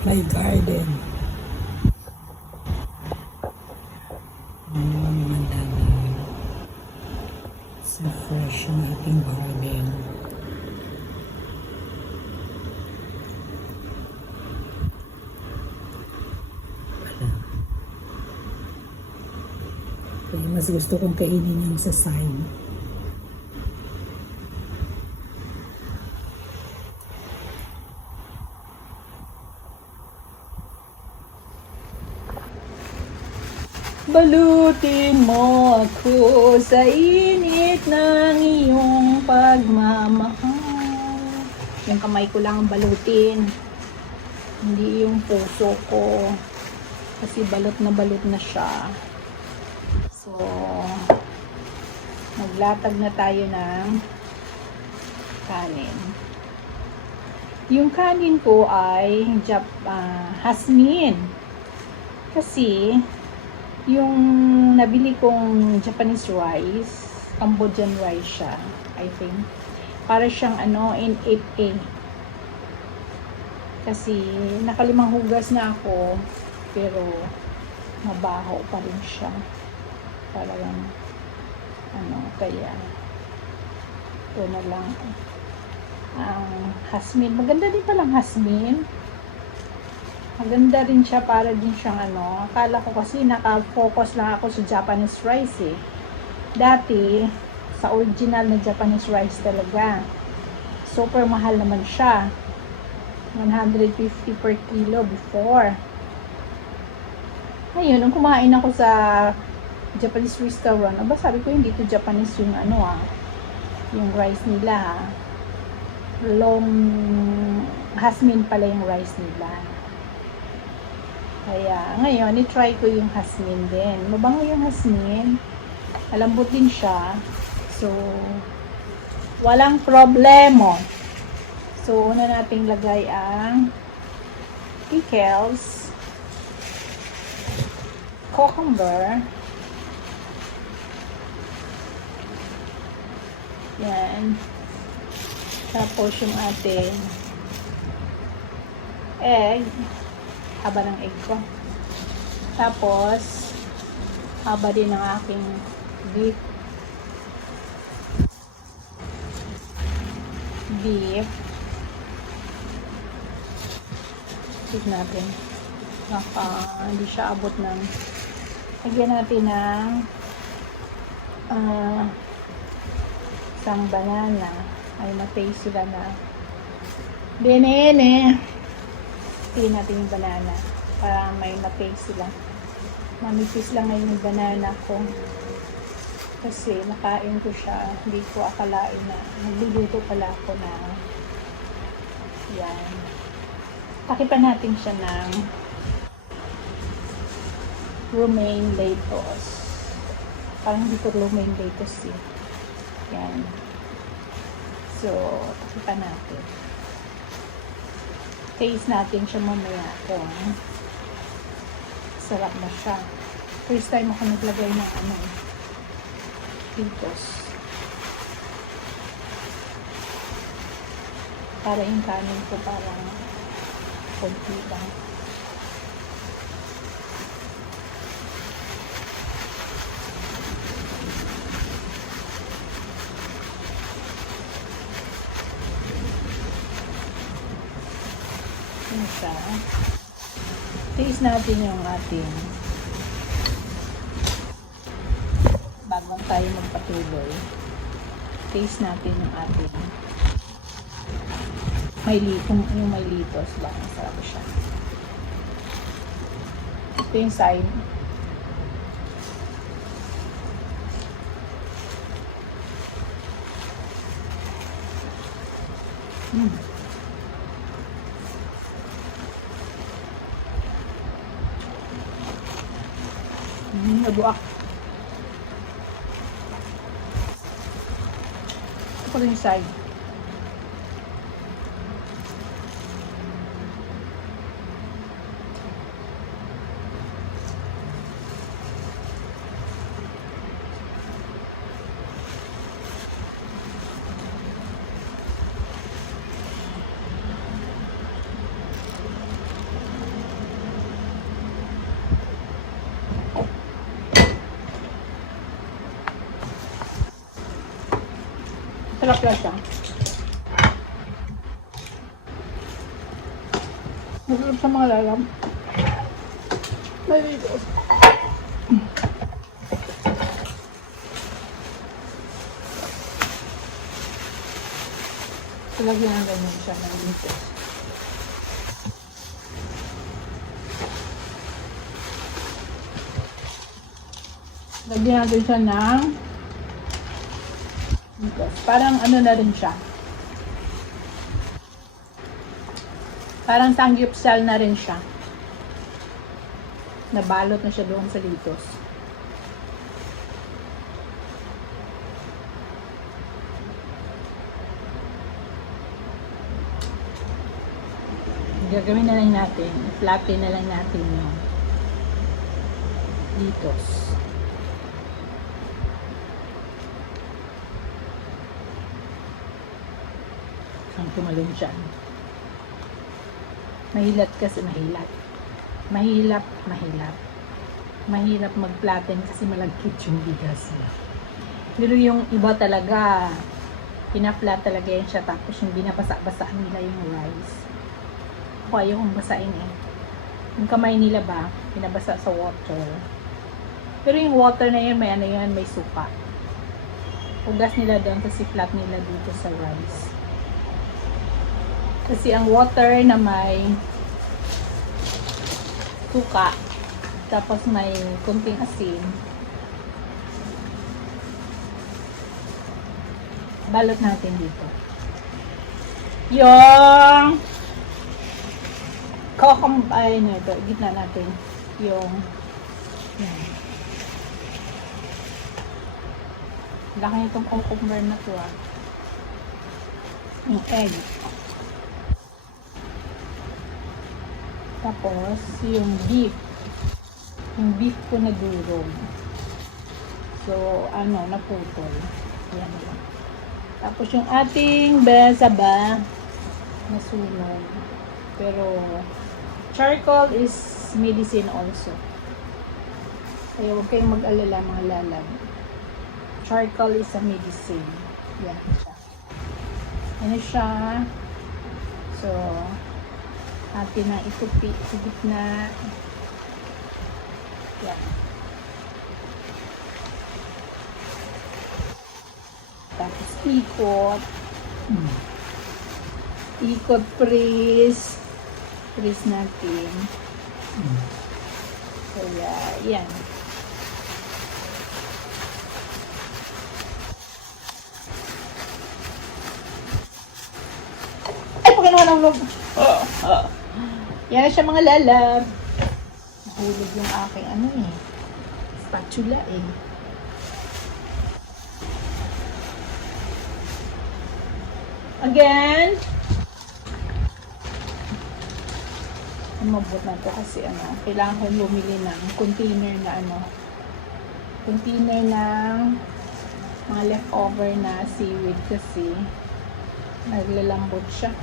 My garden. Maganda na sa fresh ng ating garden. Kaya mas gusto kong kainin yung sa side. Balutin mo ako sa init ng iyong pagmamahal. Yung kamay ko lang ang balutin. Hindi yung puso ko. Kasi balot na siya. So, maglatag na tayo ng kanin. Yung kanin ko ay hasmin. Kasi, yung nabili kong Japanese rice, Cambodian rice siya, I think. Para siyang in 8A. Kasi nakalimang hugas na ako, pero mabaho pa rin siya. Parang kaya ito na lang ang hasmin. Maganda din palang hasmin. Maganda rin siya, para din siyang akala ko kasi naka-focus lang ako sa Japanese rice eh. Dati, sa original na Japanese rice talaga. Super mahal naman siya. 150 per kilo before. Ngayon, nung kumain ako sa Japanese restaurant, sabi ko hindi to Japanese yung yung rice nila. Long hasmin pala yung rice nila. Kaya, ngayon, i-try ko yung hasmin din. Mabango yung hasmin. Malambot din siya. So, walang problemo. So, una nating lagay ang pickles, cucumber, yan. Tapos yung ating egg. Haba ng egg ko. Tapos, haba din ng aking beef. Tignan natin. Hindi siya abot ng lagyan natin ng isang banana. Ay, ma-taste sila na benene. Tingnan natin yung banana para may ma-taste sila. Mamipis lang ngayon yung banana ko kasi nakain ko siya. Hindi ko akalain na magluluto pala ako na yan. Takipan natin siya ng romaine lettuce. Parang hindi ko romaine lettuce eh. Yan. So, takipan natin. Taste natin siya mamaya kung sarap na siya. First time ako naglagay ng lettuce. Para yung kanin ko parang konti lang. Siya. Taste natin yung ating bago tayo magpatuloy. Taste natin yung ating yung may litos ba? Masarap siya. Ito yung side. Nabuak. Ito pa rin yung side. Masarap lang siya. Masarap sa mga lalam. Malitos. Lagyan na ganyan siya ng litos. Lagyan natin siya ng litos. Parang ano na rin siya. Parang sangyupsal na rin siya. Nabalot na siya doon sa litos. Gagawin na lang natin, flatten na lang natin yung litos. Ang tumalon siya. Mahilat kasi mahilap. Mahirap mag-flatten kasi malagkit yung bigas. Pero yung iba talaga, pina-flat talaga yan siya tapos yung binabasa-basaan nila yung rice. Ako ayaw kong basain eh. Yung kamay nila ba, pinabasa sa water. Pero yung water na yan, may ano yan, may suka. Ugas nila doon kasi flat nila dito sa rice. Kasi ang water na may suka, tapos may kunting asin, balot natin dito. Yung ay na ito, gitna natin yung yan. Laki nitong cucumber na to ah. Yung egg. Tapos yung beef. Yung beef ko na durog. So ano, naputol. Yan lang. Tapos yung ating besaba nasunog. Pero charcoal is medicine also. Kaya huwag kayong mag-alala mga lalag. Charcoal is a medicine. Yan siya. Yan siya. So, atin na itupi sa gitna. Yan. Tapos ikot. Ikot press. Press natin. Kaya, yan. Ay, pagkanawa ng log. Yan na siya mga lalab. Nahulog yung aking ano eh. Spatula eh. Again. Mabot na to kasi ano, kailangan ko bumili ng container na ano, container ng mga leftover na seaweed kasi naglalambot siya.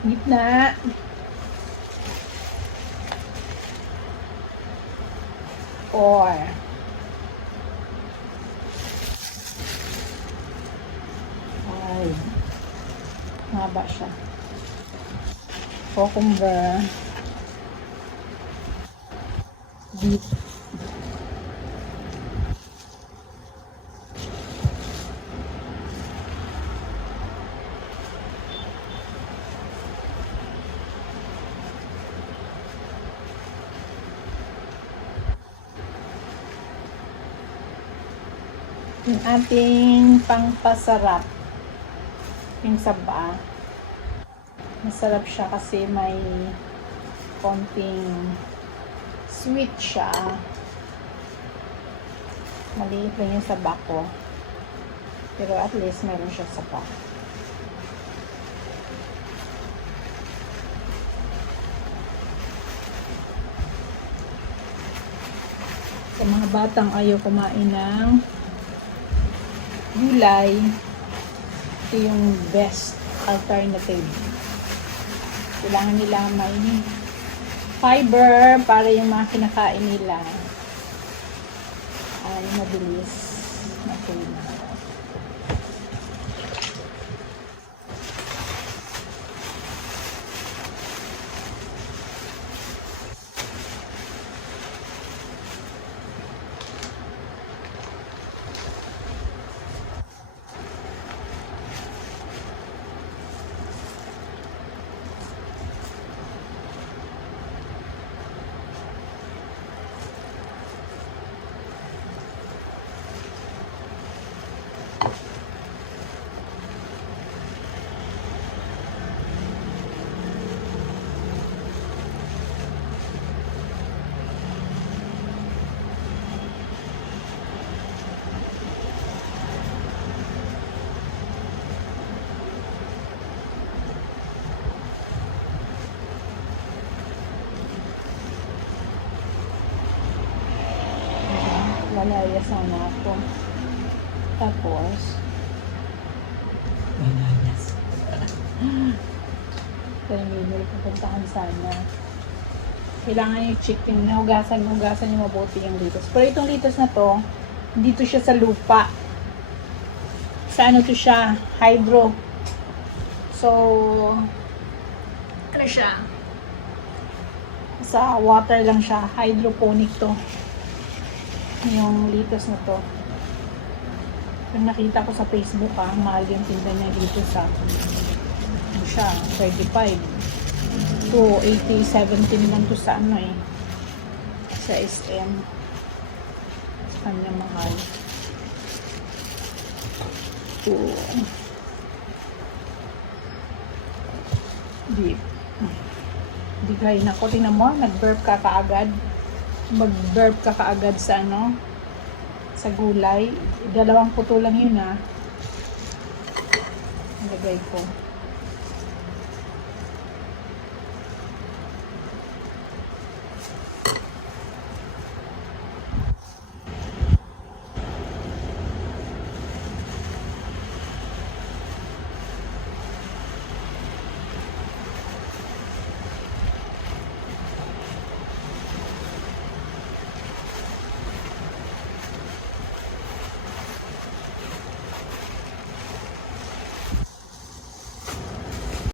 Gitna. Or ay haba siya. Cucumber. Beef. Yung ating pangpasarap. Yung saba. Masarap siya kasi may konting sweet siya. Maliit lang yung saba ko. Pero at least meron siya saba. Sa mga batang ayaw kumain ng gulay, ito yung best alternative. Kailangan nila may fiber para yung mga kinakain nila ay mabilis matulog. Lalaya sana ako. Tapos, Bananas. terminal pupuntahan sana. Kailangan yung chicken, hugasan yung mabuti yung litos. Pero itong litos na to, dito siya sa lupa. Sa ano to siya? Hydro. So, ano siya? Sa water lang siya. Hydroponic to. Yung litos na to. Yung nakita ko sa Facebook mahal yung tinda niya dito sa ano siya, 35 to 80, 17 lang to sa ano sa SM. Kanya mahal. So, di gaya na ko. Tingnan mo, nag-burp ka kaagad. Mag-burp ka kaagad sa ano, sa gulay. 2 puto lang yun Ilagay ko.